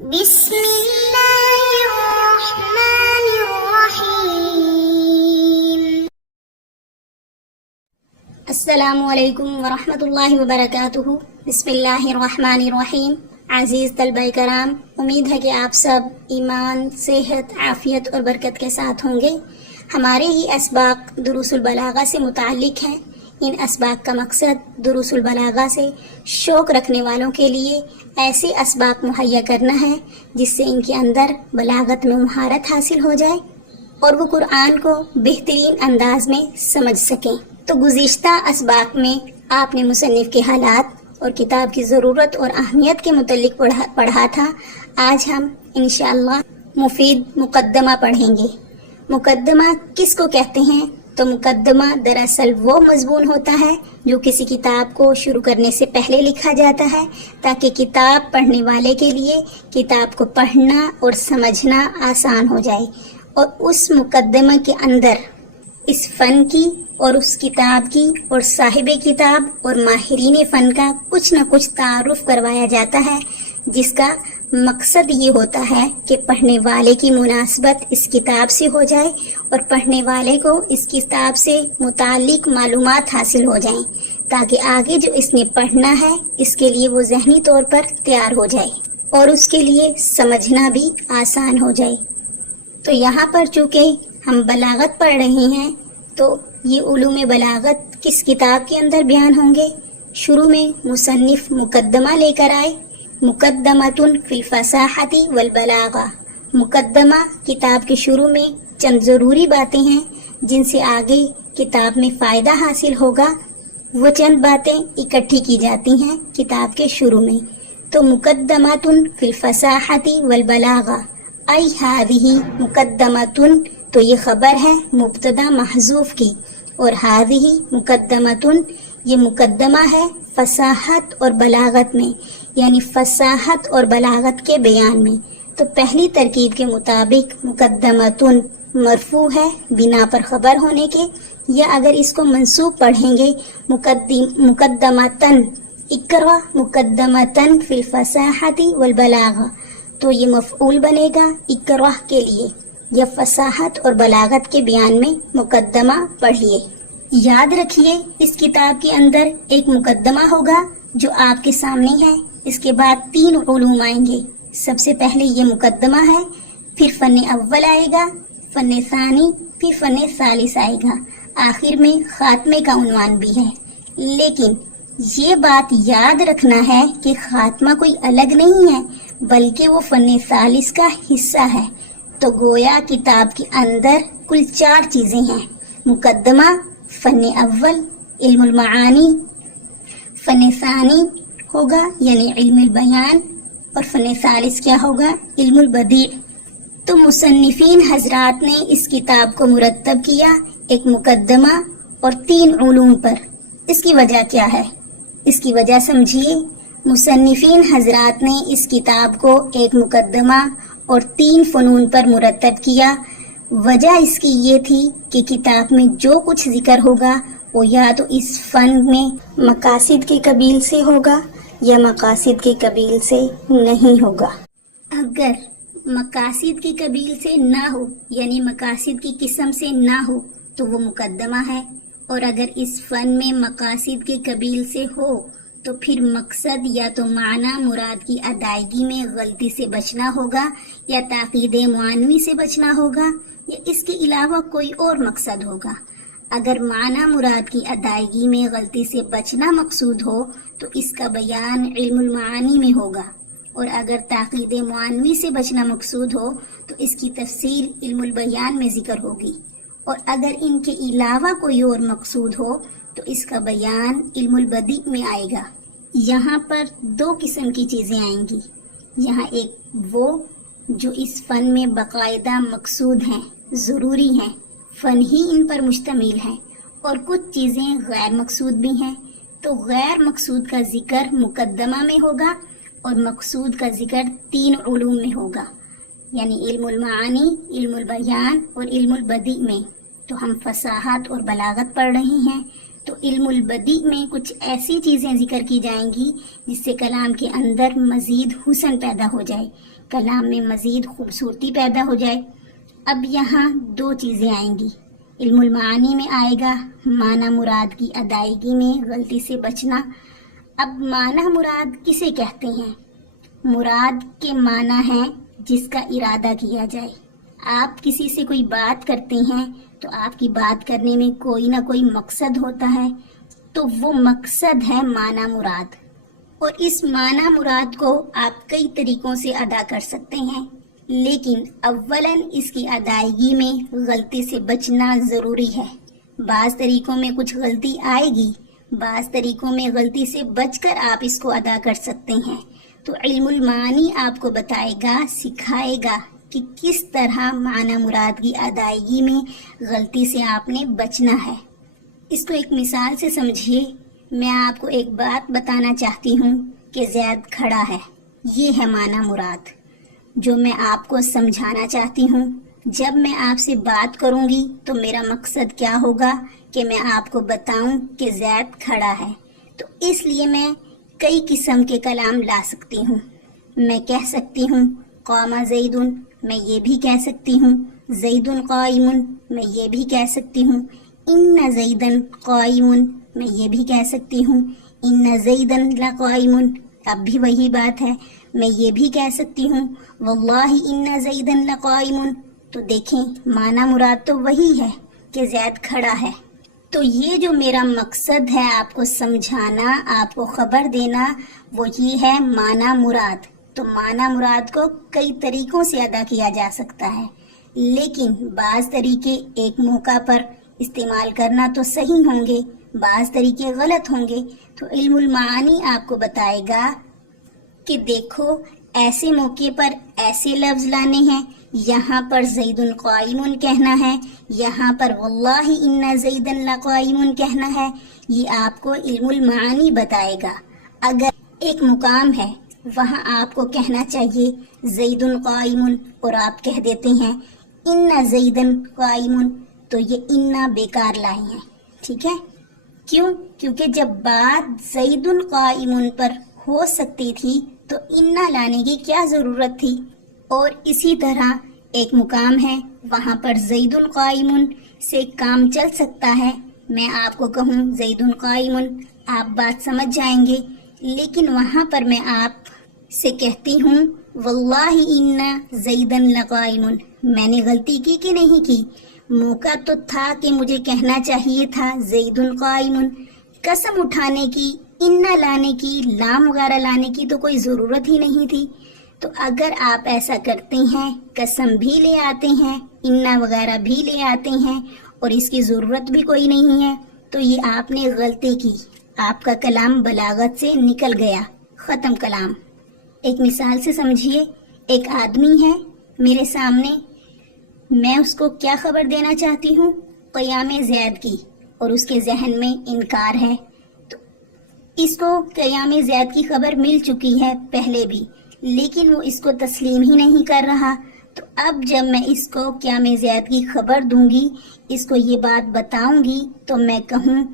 بسم اللہ الرحمن الرحیم۔ السلام علیکم ورحمۃ اللہ وبرکاتہ۔ بسم اللہ الرحمن الرحیم۔ عزیز طلبہ کرام، امید ہے کہ آپ سب ایمان، صحت، عافیت اور برکت کے ساتھ ہوں گے۔ ہمارے یہ اسباق دروس البلاغہ سے متعلق ہیں۔ ان اسباق کا مقصد دروس البلاغہ سے شوق رکھنے والوں کے لیے ایسے اسباق مہیا کرنا ہے جس سے ان کے اندر بلاغت میں مہارت حاصل ہو جائے اور وہ قرآن کو بہترین انداز میں سمجھ سکیں۔ تو گزشتہ اسباق میں آپ نے مصنف کے حالات اور کتاب کی ضرورت اور اہمیت کے متعلق پڑھا تھا۔ آج ہم انشاءاللہ مفید مقدمہ پڑھیں گے۔ مقدمہ کس کو کہتے ہیں؟ تو مقدمہ دراصل وہ مضمون ہوتا ہے جو کسی کتاب کو شروع کرنے سے پہلے لکھا جاتا ہے تاکہ کتاب پڑھنے والے کے لیے کتاب کو پڑھنا اور سمجھنا آسان ہو جائے، اور اس مقدمہ کے اندر اس فن کی اور اس کتاب کی اور صاحب کتاب اور ماہرین فن کا کچھ نہ کچھ تعارف کروایا جاتا ہے، جس کا مقصد یہ ہوتا ہے کہ پڑھنے والے کی مناسبت اس کتاب سے ہو جائے اور پڑھنے والے کو اس کتاب سے متعلق معلومات حاصل ہو جائیں تاکہ آگے جو اس نے پڑھنا ہے اس کے لیے وہ ذہنی طور پر تیار ہو جائے اور اس کے لیے سمجھنا بھی آسان ہو جائے۔ تو یہاں پر چونکہ ہم بلاغت پڑھ رہے ہیں تو یہ علوم بلاغت کس کتاب کے اندر بیان ہوں گے؟ شروع میں مصنف مقدمہ لے کر آئے، مقدمۃ فی الفصاحۃ والبلاغہ۔ مقدمہ کتاب کے شروع میں چند ضروری باتیں ہیں جن سے آگے کتاب میں فائدہ حاصل ہوگا، وہ چند باتیں اکٹھی کی جاتی ہیں کتاب کے شروع میں۔ تو مقدمۃ فی الفصاحۃ والبلاغہ ای ہذہ مقدمۃ، تو یہ خبر ہے مبتدا محذوف کی، اور ہذہ مقدمۃ یہ مقدمہ ہے فصاحت اور بلاغت میں، یعنی فصاحت اور بلاغت کے بیان میں۔ تو پہلی ترکیب کے مطابق مقدمتن مرفوع ہے بنا پر خبر ہونے کے، یا اگر اس کو منصوب پڑھیں گے مقدمتن، اقرأ مقدمتن فی الفصاحۃ والبلاغہ، تو یہ مفعول بنے گا اقرأ کے لیے، یا فصاحت اور بلاغت کے بیان میں مقدمہ پڑھیے۔ یاد رکھیے اس کتاب کے اندر ایک مقدمہ ہوگا جو آپ کے سامنے ہے، اس کے بعد 3 علوم آئیں گے۔ سب سے پہلے یہ مقدمہ ہے، پھر فن اول آئے گا، فن ثانی، پھر فن ثالث آئے گا، آخر میں خاتمے کا عنوان بھی ہے۔ لیکن یہ بات یاد رکھنا ہے کہ خاتمہ کوئی الگ نہیں ہے بلکہ وہ فن ثالث کا حصہ ہے۔ تو گویا کتاب کے اندر کل 4 چیزیں ہیں: مقدمہ، فن اول، علم المعانی، فن ثانی ہوگا یعنی علم البیان، اور فن ثالث کیا ہوگا؟ علم البدیع۔ تو مصنفین حضرات نے اس کتاب کو مرتب کیا ایک مقدمہ اور 3 علوم پر۔ اس کی وجہ کیا ہے؟ اس کی وجہ سمجھیے۔ مصنفین حضرات نے اس کتاب کو ایک مقدمہ اور 3 فنون پر مرتب کیا۔ وجہ اس کی یہ تھی کہ کتاب میں جو کچھ ذکر ہوگا وہ یا تو اس فن میں مقاصد کے قبیل سے ہوگا یا مقاصد کے قبیل سے نہیں ہوگا۔ اگر مقاصد کے قبیل سے نہ ہو یعنی مقاصد کی قسم سے نہ ہو تو وہ مقدمہ ہے، اور اگر اس فن میں مقاصد کے قبیل سے ہو تو پھر مقصد یا تو معنی مراد کی ادائیگی میں غلطی سے بچنا ہوگا، یا تاکید معنوی سے بچنا ہوگا، یا اس کے علاوہ کوئی اور مقصد ہوگا۔ اگر معنی مراد کی ادائیگی میں غلطی سے بچنا مقصود ہو تو اس کا بیان علم المعانی میں ہوگا، اور اگر تاکید معنوی سے بچنا مقصود ہو تو اس کی تفسیر علم البیان میں ذکر ہوگی، اور اگر ان کے علاوہ کوئی اور مقصود ہو تو اس کا بیان علم البدیع میں آئے گا۔ یہاں پر 2 قسم کی چیزیں آئیں گی۔ یہاں ایک وہ جو اس فن میں باقاعدہ مقصود ہیں، ضروری ہیں، فن ہی ان پر مشتمل ہے، اور کچھ چیزیں غیر مقصود بھی ہیں۔ تو غیر مقصود کا ذکر مقدمہ میں ہوگا اور مقصود کا ذکر 3 علوم میں ہوگا، یعنی علم المعانی، علم البیان اور علم البدیع میں۔ تو ہم فصاحت اور بلاغت پڑھ رہے ہیں، تو تو علم البدیع میں کچھ ایسی چیزیں ذکر کی جائیں گی جس سے کلام کے اندر مزید حسن پیدا ہو جائے، کلام میں مزید خوبصورتی پیدا ہو جائے۔ اب یہاں دو چیزیں آئیں گی، علم المعانی میں آئے گا معنی مراد کی ادائیگی میں غلطی سے بچنا۔ اب معنی مراد کسے کہتے ہیں؟ مراد کے معنی ہیں جس کا ارادہ کیا جائے۔ آپ کسی سے کوئی بات کرتے ہیں تو آپ کی بات کرنے میں کوئی نہ کوئی مقصد ہوتا ہے، تو وہ مقصد ہے معنی مراد، اور اس معنی مراد کو آپ کئی طریقوں سے ادا کر سکتے ہیں، لیکن اولاً اس کی ادائیگی میں غلطی سے بچنا ضروری ہے۔ بعض طریقوں میں کچھ غلطی آئے گی، بعض طریقوں میں غلطی سے بچ کر آپ اس کو ادا کر سکتے ہیں۔ تو علم المعانی آپ کو بتائے گا، سکھائے گا کہ کس طرح معنی مراد کی ادائیگی میں غلطی سے آپ نے بچنا ہے۔ اس کو ایک مثال سے سمجھیے۔ میں آپ کو ایک بات بتانا چاہتی ہوں کہ زید کھڑا ہے، یہ ہے معنی مراد جو میں آپ کو سمجھانا چاہتی ہوں۔ جب میں آپ سے بات کروں گی تو میرا مقصد کیا ہوگا کہ میں آپ کو بتاؤں کہ زید کھڑا ہے، تو اس لیے میں کئی قسم کے کلام لا سکتی ہوں۔ میں کہہ سکتی ہوں قام زید، میں یہ بھی کہہ سکتی ہوں زید قائم، میں یہ بھی کہہ سکتی ہوں ان زیدن قائم، میں یہ بھی کہہ سکتی ہوں ان زیدن لقائم، اب بھی وہی بات ہے، میں یہ بھی کہہ سکتی ہوں واللہ ان زیدن لقائم۔ تو دیکھیں معنی مراد تو وہی ہے کہ زید کھڑا ہے۔ تو یہ جو میرا مقصد ہے آپ کو سمجھانا، آپ کو خبر دینا، وہ یہ ہے معنی مراد۔ تو معنی مراد کو کئی طریقوں سے ادا کیا جا سکتا ہے، لیکن بعض طریقے ایک موقع پر استعمال کرنا تو صحیح ہوں گے، بعض طریقے غلط ہوں گے۔ تو علم المعانی آپ کو بتائے گا کہ دیکھو ایسے موقع پر ایسے لفظ لانے ہیں، یہاں پر زید قائم کہنا ہے، یہاں پر واللہ ان زیدن لقائم کہنا ہے۔ یہ آپ کو علم المعانی بتائے گا۔ اگر ایک مقام ہے وہاں آپ کو کہنا چاہیے زید قائم اور آپ کہہ دیتے ہیں ان زیدن قائم، تو یہ انا بیکار لائے ہیں، ٹھیک ہے؟ کیوں؟ کیونکہ جب بات زید قائم پر ہو سکتی تھی تو انا لانے کی کیا ضرورت تھی؟ اور اسی طرح ایک مقام ہے وہاں پر زید قائم سے کام چل سکتا ہے، میں آپ کو کہوں زید قائم، آپ بات سمجھ جائیں گے، لیکن وہاں پر میں آپ سے کہتی ہوں واللہ ان زیدن لقائم، میں نے غلطی کی کہ نہیں کی؟ موقع تو تھا کہ مجھے کہنا چاہیے تھا زید قائم، قسم اٹھانے کی، انا لانے کی، لام وغیرہ لانے کی تو کوئی ضرورت ہی نہیں تھی۔ تو اگر آپ ایسا کرتے ہیں، قسم بھی لے آتے ہیں، انا وغیرہ بھی لے آتے ہیں اور اس کی ضرورت بھی کوئی نہیں ہے، تو یہ آپ نے غلطی کی، آپ کا کلام بلاغت سے نکل گیا، ختم کلام۔ ایک مثال سے سمجھیے، ایک آدمی ہے میرے سامنے، میں اس کو کیا خبر دینا چاہتی ہوں؟ قیام زید کی، اور اس کے ذہن میں انکار ہے۔ تو اس کو قیام زید کی خبر مل چکی ہے پہلے بھی، لیکن وہ اس کو تسلیم ہی نہیں کر رہا۔ تو اب جب میں اس کو قیام زید کی خبر دوں گی، اس کو یہ بات بتاؤں گی، تو میں کہوں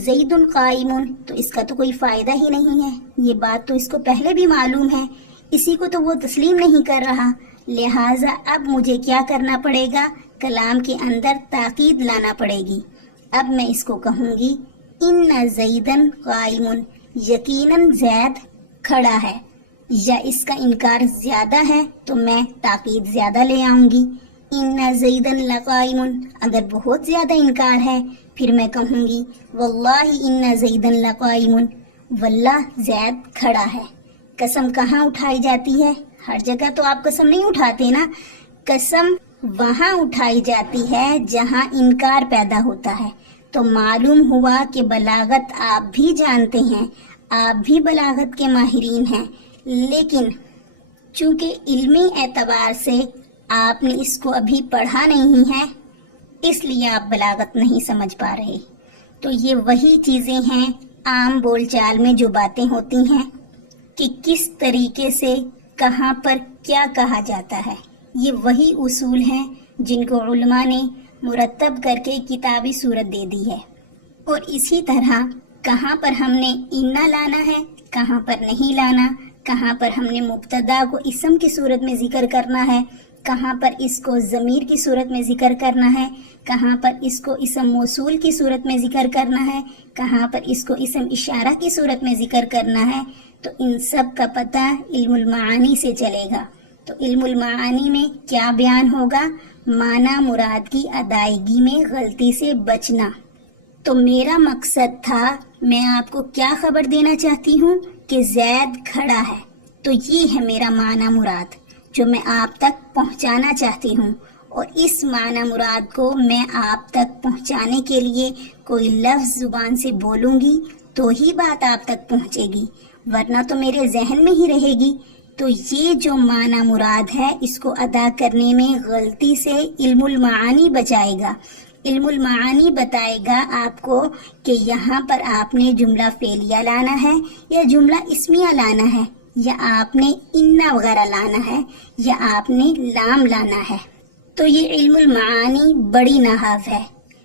زید قائم، تو اس کا تو کوئی فائدہ ہی نہیں ہے، یہ بات تو اس کو پہلے بھی معلوم ہے، اسی کو تو وہ تسلیم نہیں کر رہا۔ لہٰذا اب مجھے کیا کرنا پڑے گا؟ کلام کے اندر تاکید لانا پڑے گی۔ اب میں اس کو کہوں گی ان زیدن قائم، یقیناً زید کھڑا ہے، یا اس کا انکار زیادہ ہے تو میں تاکید زیادہ لے آؤں گی، ان زیدن لقائم۔ اگر بہت زیادہ انکار ہے پھر میں کہوں گی واللہ ان زیدن لقائم، واللہ زید کھڑا ہے۔ قسم کہاں اٹھائی جاتی ہے؟ ہر جگہ تو آپ قسم نہیں اٹھاتے نا، قسم وہاں اٹھائی جاتی ہے جہاں انکار پیدا ہوتا ہے۔ تو معلوم ہوا کہ بلاغت آپ بھی جانتے ہیں، آپ بھی بلاغت کے ماہرین ہیں، لیکن چونکہ علمی اعتبار سے آپ نے اس کو ابھی پڑھا نہیں ہے، اس لیے آپ بلاغت نہیں سمجھ پا رہے۔ تو یہ وہی چیزیں ہیں عام بول چال میں جو باتیں ہوتی ہیں کہ کس طریقے سے کہاں پر کیا کہا جاتا ہے، یہ وہی اصول ہیں جن کو علماء نے مرتب کر کے کتابی صورت دے دی ہے۔ اور اسی طرح کہاں پر ہم نے انا لانا ہے، کہاں پر نہیں لانا، کہاں پر ہم نے مبتدا کو اسم کی صورت میں ذکر کرنا ہے، کہاں پر اس کو ضمیر کی صورت میں ذکر کرنا ہے، کہاں پر اس کو اسم موصول کی صورت میں ذکر کرنا ہے، کہاں پر اس کو اسم اشارہ کی صورت میں ذکر کرنا ہے، تو ان سب کا پتہ علم المعانی سے چلے گا۔ تو علم المعانی میں کیا بیان ہوگا؟ معنی مراد کی ادائیگی میں غلطی سے بچنا۔ تو میرا مقصد تھا، میں آپ کو کیا خبر دینا چاہتی ہوں کہ زید کھڑا ہے، تو یہ ہے میرا معنی مراد جو میں آپ تک پہنچانا چاہتی ہوں، اور اس معنی مراد کو میں آپ تک پہنچانے کے لیے کوئی لفظ زبان سے بولوں گی تو ہی بات آپ تک پہنچے گی، ورنہ تو میرے ذہن میں ہی رہے گی۔ تو یہ جو معنی مراد ہے اس کو ادا کرنے میں غلطی سے علم المعانی بچائے گا۔ علم المعانی بتائے گا آپ کو کہ یہاں پر آپ نے جملہ فعلیہ لانا ہے یا جملہ اسمیہ لانا ہے، یا آپ نے انا وغیرہ لانا ہے، یا آپ نے لام لانا ہے۔ تو یہ علم المعانی بڑی نحو ہے،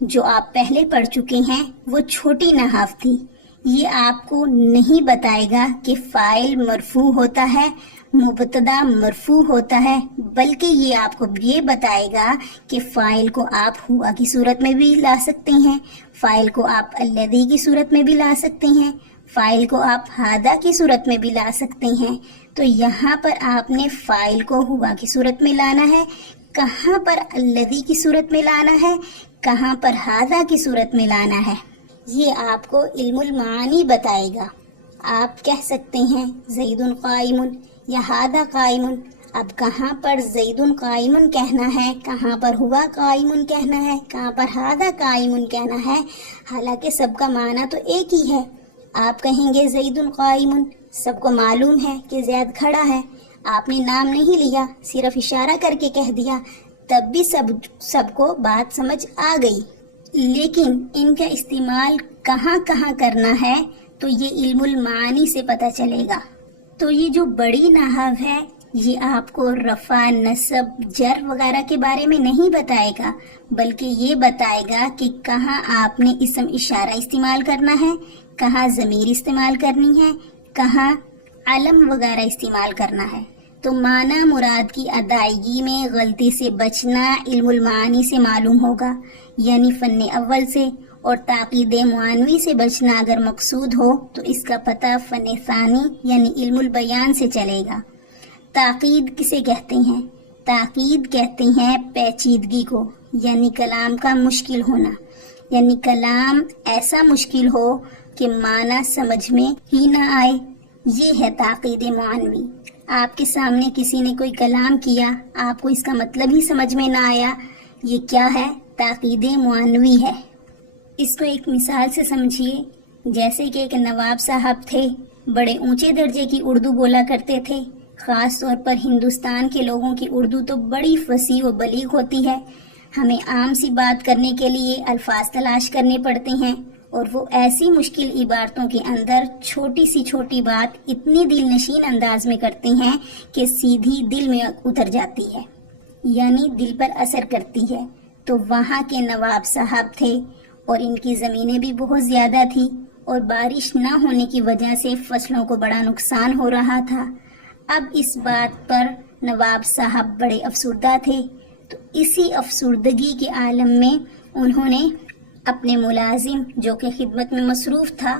جو آپ پہلے پڑھ چکے ہیں وہ چھوٹی نحو تھی۔ یہ آپ کو نہیں بتائے گا کہ فاعل مرفوع ہوتا ہے، مبتدا مرفوع ہوتا ہے، بلکہ یہ آپ کو یہ بتائے گا کہ فاعل کو آپ ہوا کی صورت میں بھی لا سکتے ہیں، فاعل کو آپ الذی کی صورت میں بھی لا سکتے ہیں، فاعل کو آپ ہذا کی صورت میں بھی لا سکتے ہیں۔ تو یہاں پر آپ نے فاعل کو ہوا کی صورت میں لانا ہے، کہاں پر الذی کی صورت میں لانا ہے، کہاں پر ہذا کی صورت میں لانا ہے، یہ آپ کو علم المعانی بتائے گا۔ آپ کہہ سکتے ہیں زید قائم یا ہذا قائم، اب کہاں پر زید قائم کہنا ہے، کہاں پر ہوا قائم کہنا ہے، کہاں پر ہذا قائم کہنا ہے، حالانکہ سب کا معنی تو ایک ہی ہے۔ آپ کہیں گے زید قائم، سب کو معلوم ہے کہ زید کھڑا ہے، آپ نے نام نہیں لیا، صرف اشارہ کر کے کہہ دیا، تب بھی سب کو بات سمجھ آ گئی۔ لیکن ان کا استعمال کہاں کہاں کرنا ہے تو یہ علم المعانی سے پتہ چلے گا۔ تو یہ جو بڑی نحو ہے یہ آپ کو رفع، نصب، جر وغیرہ کے بارے میں نہیں بتائے گا، بلکہ یہ بتائے گا کہ کہاں آپ نے اسم اشارہ استعمال کرنا ہے، کہاں ضمیر استعمال کرنی ہے، کہاں علم وغیرہ استعمال کرنا ہے۔ تو معنی مراد کی ادائیگی میں غلطی سے بچنا علم المعانی سے معلوم ہوگا، یعنی فن اول سے، اور تاقید معنوی سے بچنا اگر مقصود ہو تو اس کا پتہ فن ثانی یعنی علم البیان سے چلے گا۔ تاقید کسے کہتے ہیں؟ تاقید کہتے ہیں پیچیدگی کو، یعنی کلام کا مشکل ہونا، یعنی کلام ایسا مشکل ہو کہ معنی سمجھ میں ہی نہ آئے، یہ ہے تاقید معنوی۔ آپ کے سامنے کسی نے کوئی کلام کیا، آپ کو اس کا مطلب ہی سمجھ میں نہ آیا، یہ کیا ہے؟ تاقید معنوی ہے۔ اس کو ایک مثال سے سمجھیے، جیسے کہ ایک نواب صاحب تھے، بڑے اونچے درجے کی اردو بولا کرتے تھے، خاص طور پر ہندوستان کے لوگوں کی اردو تو بڑی فصیح و بلیغ ہوتی ہے، ہمیں عام سی بات کرنے کے لیے الفاظ تلاش کرنے پڑتے ہیں، اور وہ ایسی مشکل عبارتوں کے اندر چھوٹی سی چھوٹی بات اتنی دل نشین انداز میں کرتے ہیں کہ سیدھی دل میں اتر جاتی ہے، یعنی دل پر اثر کرتی ہے۔ تو وہاں کے نواب صاحب تھے اور ان کی زمینیں بھی بہت زیادہ تھی، اور بارش نہ ہونے کی وجہ سے فصلوں کو بڑا نقصان ہو رہا تھا۔ اب اس بات پر نواب صاحب بڑے افسردہ تھے، تو اسی افسردگی کے عالم میں انہوں نے اپنے ملازم جو کہ خدمت میں مصروف تھا،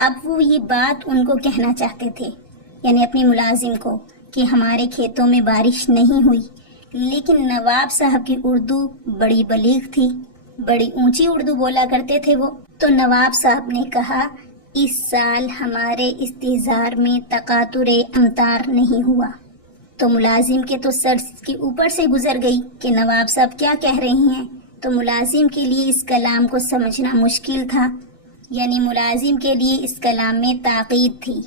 اب وہ یہ بات ان کو کہنا چاہتے تھے، یعنی اپنے ملازم کو، کہ ہمارے کھیتوں میں بارش نہیں ہوئی۔ لیکن نواب صاحب کی اردو بڑی بلیغ تھی، بڑی اونچی اردو بولا کرتے تھے وہ، تو نواب صاحب نے کہا اس سال ہمارے استظہار میں تقاطر امطار نہیں ہوا۔ تو ملازم کے تو سر کے اوپر سے گزر گئی کہ نواب صاحب کیا کہہ رہی ہیں، تو ملازم کے لیے اس کلام کو سمجھنا مشکل تھا، یعنی ملازم کے لیے اس کلام میں تاقید تھی۔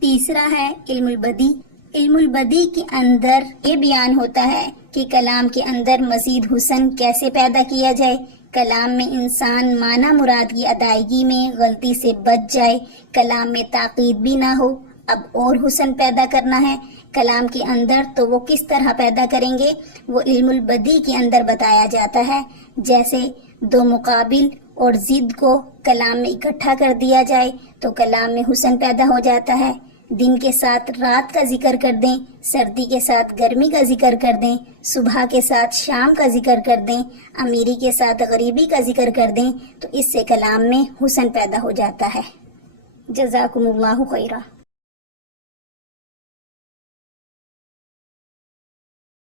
تیسرا ہے علم البدی۔ علم البدی کے اندر یہ بیان ہوتا ہے کہ کلام کے اندر مزید حسن کیسے پیدا کیا جائے، کلام میں انسان معنی مراد کی ادائیگی میں غلطی سے بچ جائے، کلام میں تاقید بھی نہ ہو، اب اور حسن پیدا کرنا ہے کلام کے اندر، تو وہ کس طرح پیدا کریں گے، وہ علم البدی کے اندر بتایا جاتا ہے۔ جیسے دو مقابل اور ضد کو کلام میں اکٹھا کر دیا جائے تو کلام میں حسن پیدا ہو جاتا ہے۔ دن کے ساتھ رات کا ذکر کر دیں، سردی کے ساتھ گرمی کا ذکر کر دیں، صبح کے ساتھ شام کا ذکر کر دیں، امیری کے ساتھ غریبی کا ذکر کر دیں تو اس سے کلام میں حسن پیدا ہو جاتا ہے۔ جزاکم اللہ خیرہ۔